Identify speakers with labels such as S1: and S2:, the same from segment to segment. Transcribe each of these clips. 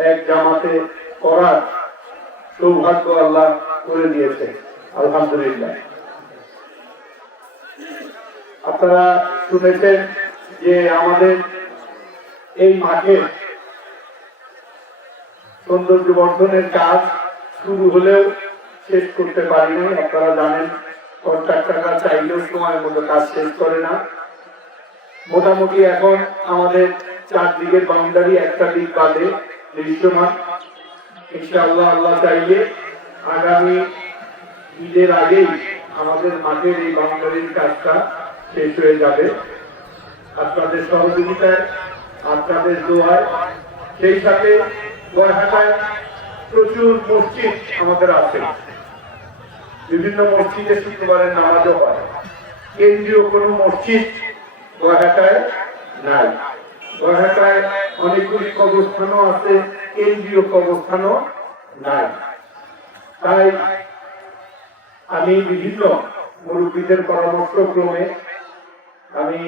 S1: এক জামাতে করার সৌভাগ্য আল্লাহ করে দিয়েছে। আলহামদুলিল্লাহ। আপনারা শুনেছেন যে আমাদের এই মাঠে সৌন্দর্য বর্ধনের কাজ শুরু হলেও শেষ করতে পারিনি। আপনারা জানেন, কন্ট্রাক্টররা চাইলেও সময় মতো কাজ শেষ করে না। মোটামুটি এখন আমাদের চারদিকের বাউন্ডারি একটা দিক বাদে দৃশ্যমান। ইনশাআল্লাহ আল্লাহ চাইলে আগামী ঈদের আগেই আমাদের মাঠের এই বাউন্ডারির কাজটা শেষ হয়ে যাবে। আপনাদের সহযোগিতায়, আপনাদের দোয়ায়, সেই সাথে গড়হাটায় প্রচুর মসজিদ আমাদের আছে। বিভিন্ন মসজিদে শুক্রবারের নামাজও হয়। কেন্দ্রীয় কোনো মসজিদ গড়হাটায় নাই। গড়হাটায় অনেকগুলি কবরস্থানও আছে, কেন্দ্রীয় কবরস্থানও নাই। তাই আমি বিভিন্ন মুরব্বীদের পরামর্শ ক্রমে আমি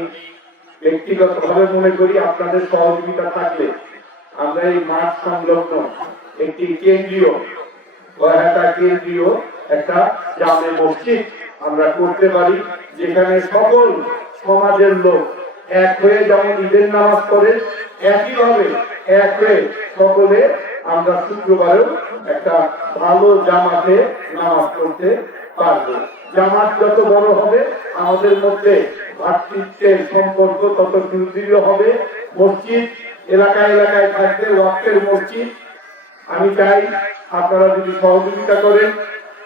S1: ব্যক্তিগতভাবে মনে করি আপনাদের সহযোগিতা থাকলে আমরা এই মাঠ সংলগ্ন একটি কেন্দ্রীয় কেন্দ্রীয় একটা জামে মসজিদ আমরা করতে পারি, যেখানে সকল সমাজের লোক এক হয়ে যেমন ঈদের নামাজ করে একইভাবে এক হয়ে সকলে আমরা শুক্রবারেও একটা ভালো জামাতে নামাজ পড়তে পারব। জামাত যত বড় হবে, আমাদের মধ্যে ভাতৃত্বের সম্পর্ক তত সুদৃঢ় হবে। মসজিদ, এলাকায় এলাকায় থাকবে ওয়াক্তের মসজিদ। আমি চাই আপনারা যদি সহযোগিতা করেন,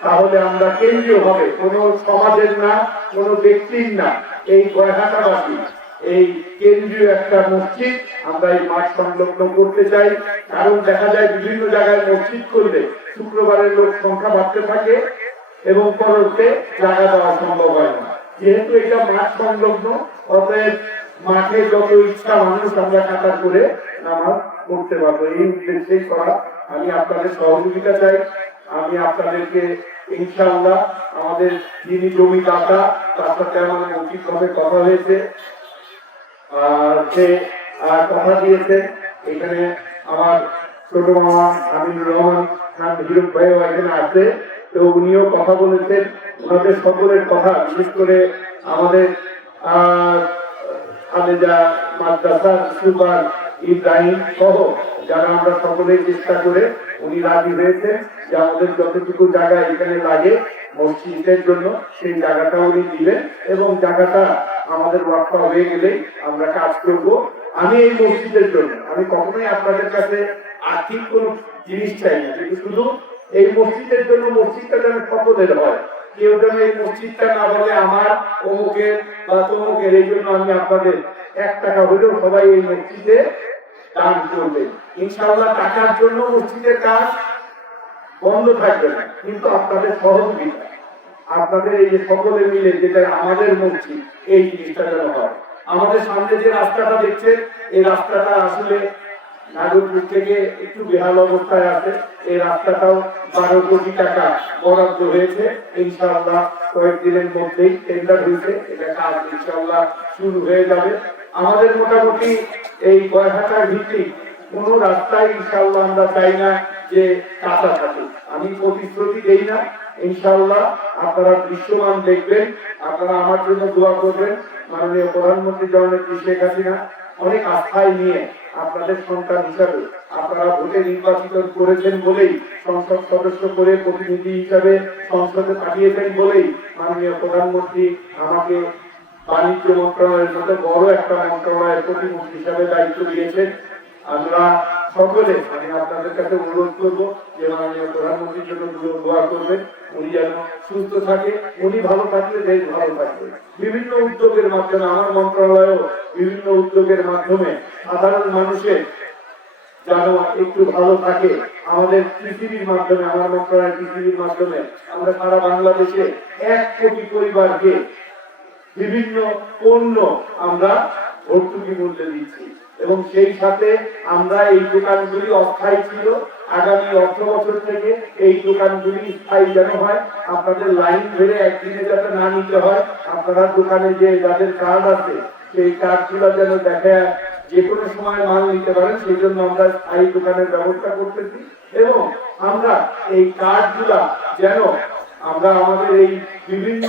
S1: তাহলে আমরা কেন্দ্রীয় হবে কোনো সমাজের না, কোনো ব্যক্তির না এই গয়হাটাবাসী এই কেন্দ্রীয় একটা মসজিদ আমরা এই মাঠ সংলগ্ন করতে চাই। কারণ দেখা যায় বিভিন্ন জায়গায় মসজিদ করলে শুক্রবারের লোক সংখ্যা বাড়তে থাকে এবং পরবর্তী জায়গা দেওয়া সম্ভব হয় না। যেহেতু এটা মাঠ সংলগ্ন, অতএব মাঠে যত ইচ্ছা মানুষ আমরা কাতার করে নামাজ করতে পারব। এই উদ্দেশ্যেই করা। আমি আপনাদের সহযোগিতা চাই। আমি আপনাদেরকে ইনশাআল্লাহ আমাদের যিনি জমি দাতা তার সাথে আমার উচিত ভাবে কথা হয়েছে। এখানে আমার ছোট মামা আমিনুর রহমান হিরুপ ভাইও এখানে আছে। তো উনিও কথা বলেছেন। ওনাদের সকলের কথা, বিশেষ করে আমাদের যারা আমরা সকলেই চেষ্টা করে উনি রাজি হয়েছে যে আমাদের যতটুকু জায়গা এখানে লাগে মসজিদের জন্য, সেই জায়গাটা উনি দিবেন এবং জায়গাটা আমাদের ওয়ার্কটা হয়ে গেলেই আমরা কাজ করব। আমি এই মসজিদের জন্য, আমি কখনোই আপনাদের কাছে আর্থিক কোনো জিনিস চাই না। কিন্তু শুধু এই মসজিদের জন্য মসজিদটা যেন সকলের হয়। কেউ যেন এই মসজিদটা না বলে আমার অমুকের বা তমুকের, এই জন্য আমি আপনাদের এক টাকা হলেও সবাই এই মসজিদে দান করবে। ইনশাআল্লাহ টাকার জন্য মসজিদের কাজ বন্ধ থাকবে না, কিন্তু আপনাদের সহযোগিতা। আপনাদের এই সকলে মিলে যেটা আমাদের মসজিদ এই জিনিসটা যেন হয়। আমাদের সামনে যে রাস্তাটা দেখছে, এই রাস্তাটা আসলে নাগরপুর থেকে একটু বেহাল অবস্থায় আছে। এই রাস্তাটাও বারো কোটি টাকা বরাদ্দ হয়েছে। ইনশাআল্লাহ কয়েকদিনের মধ্যেই টেন্ডার হয়েছে। এটা কাজ ইনশাআল্লাহ শুরু হয়ে যাবে। আমাদের মোটামুটি এই গয়হাটার ভিত্তিক কোন রাস্তায় ইনশাআল্লাহ আমরা চাই না যে কাঁচা থাকে আমি প্রতিশ্রুতি দেই না, ইনশাআল্লাহ আপনারা দৃশ্যমান দেখবেন, আপনারা আমার জন্য দোয়া করবেন। মাননীয় প্রধানমন্ত্রী জননেত্রী শেখ হাসিনা, অনেক আস্থায় নিয়ে আপনাদের সন্তান হিসাবে আপনারা ভোটে নির্বাচিত করেছেন বলেই, সংসদ সদস্য করে প্রতিনিধি হিসাবে সংসদে পাঠিয়েছেন বলেই মাননীয় প্রধানমন্ত্রী আমাকে বাণিজ্য মন্ত্রণালয়ের মতো বড় একটা মন্ত্রণালয়ের প্রতিমন্ত্রী হিসাবে দায়িত্ব দিয়েছেন। আমরা সকলে, আমি আপনাদের কাছে অনুরোধ করব যে মাননীয় প্রধানমন্ত্রীর জন্য দোয়া করবেন। উনি যেন সুস্থ থাকে, উনি ভালো থাকলে দেশ ভালো থাকবে। বিভিন্ন উদ্যোগের মাধ্যমে, আমার মন্ত্রণালয়ও বিভিন্ন উদ্যোগের মাধ্যমে সাধারণ মানুষের যেন একটু ভালো থাকে। আমাদের পৃথিবীর মাধ্যমে, আমার মন্ত্রণালয় পৃথিবীর মাধ্যমে আমরা সারা বাংলাদেশে এক কোটি পরিবারকে বিভিন্ন পণ্য আমরা ভর্তুকি মূল্যে দিচ্ছি। এবং সেই সাথে আমরা এই দোকানগুলি অস্থায়ী ছিল। আগামী অর্থ বছর থেকে এই দোকানগুলি স্থায়ী যেন হয়, আপনাদের লাইন ধরে একদিনে যাতে না নিতে হয়, আপনারা দোকানে যে যাদের কার্ড আছে, সেই কার্ডগুলো যেন দেখা যে কোনো সময় মাল নিতে পারেন, সেই জন্য আমরা স্থায়ী দোকানের ব্যবস্থা করতেছি। এবং আমরা এই কার্ডগুলা যেন, আমরা আমাদের এই বিভিন্ন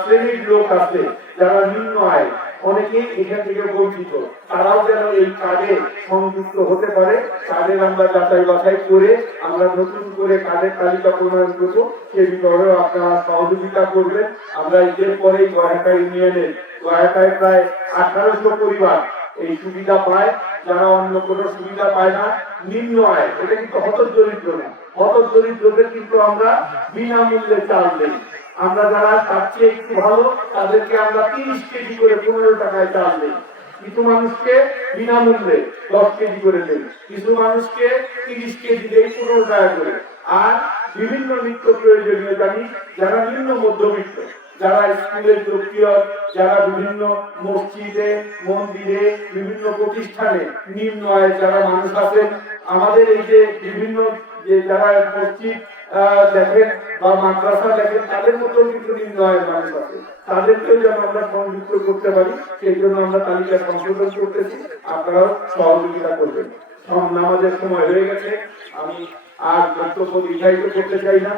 S1: শ্রেণির লোক আছে, যারা নিম্ন আয় অনেকেই এখান থেকে বঞ্চিত। তারাও যেন এই কাজে সংযুক্ত হতে পারে। তাদের আমরা যাচাই বাছাই করে আমরা নতুন করে কাজের তালিকা প্রণয়ন করব। সে বিষয়েও আপনারা সহযোগিতা করবেন। আমরা এর পরেই গয়াকা ইউনিয়নের গয়াকায় প্রায় আঠারোশো পরিবার এই সুবিধা পায়। যারা অন্য কোনো সুবিধা পায় না, নিম্ন আয়। এটা কিন্তু হত দরিদ্র না। হত দরিদ্রদের কিন্তু আমরা বিনামূল্যে চাল দেই। আমরা যারা তার চেয়ে একটু ভালো, তাদেরকে আমরা তিরিশ কেজি করে পনেরো টাকায় চাল দেই। কিছু মানুষকে বিনামূল্যে দশ কেজি করে দেই। কিছু মানুষকে তিরিশ কেজি দেই পনেরো টাকা করে। আর বিভিন্ন নিত্য প্রয়োজনীয় জানি যারা নিম্ন মধ্যবিত্ত, যারা স্কুলের যোগ্য যারা বিভিন্ন মসজিদে, মন্দিরে, বিভিন্ন প্রতিষ্ঠানে নিম্ন আয়ের যারা মানুষ আছেন, আমাদের এই যে বিভিন্ন যে যারা মসজিদ দেখেন বা মাদ্রাসা দেখেন, তাদের মতো কিন্তু নিম্ন আয়ের মানুষ আছে। তাদেরকেও যেন আমরা সংযুক্ত করতে পারি, সেই জন্য আমরা তালিকা সংশোধন করতেছি। আপনারাও সহযোগিতা করবেন। সব নামাজের সময় হয়ে গেছে। আমি আর বক্তব্য দীর্ঘায়িত করতে চাই না।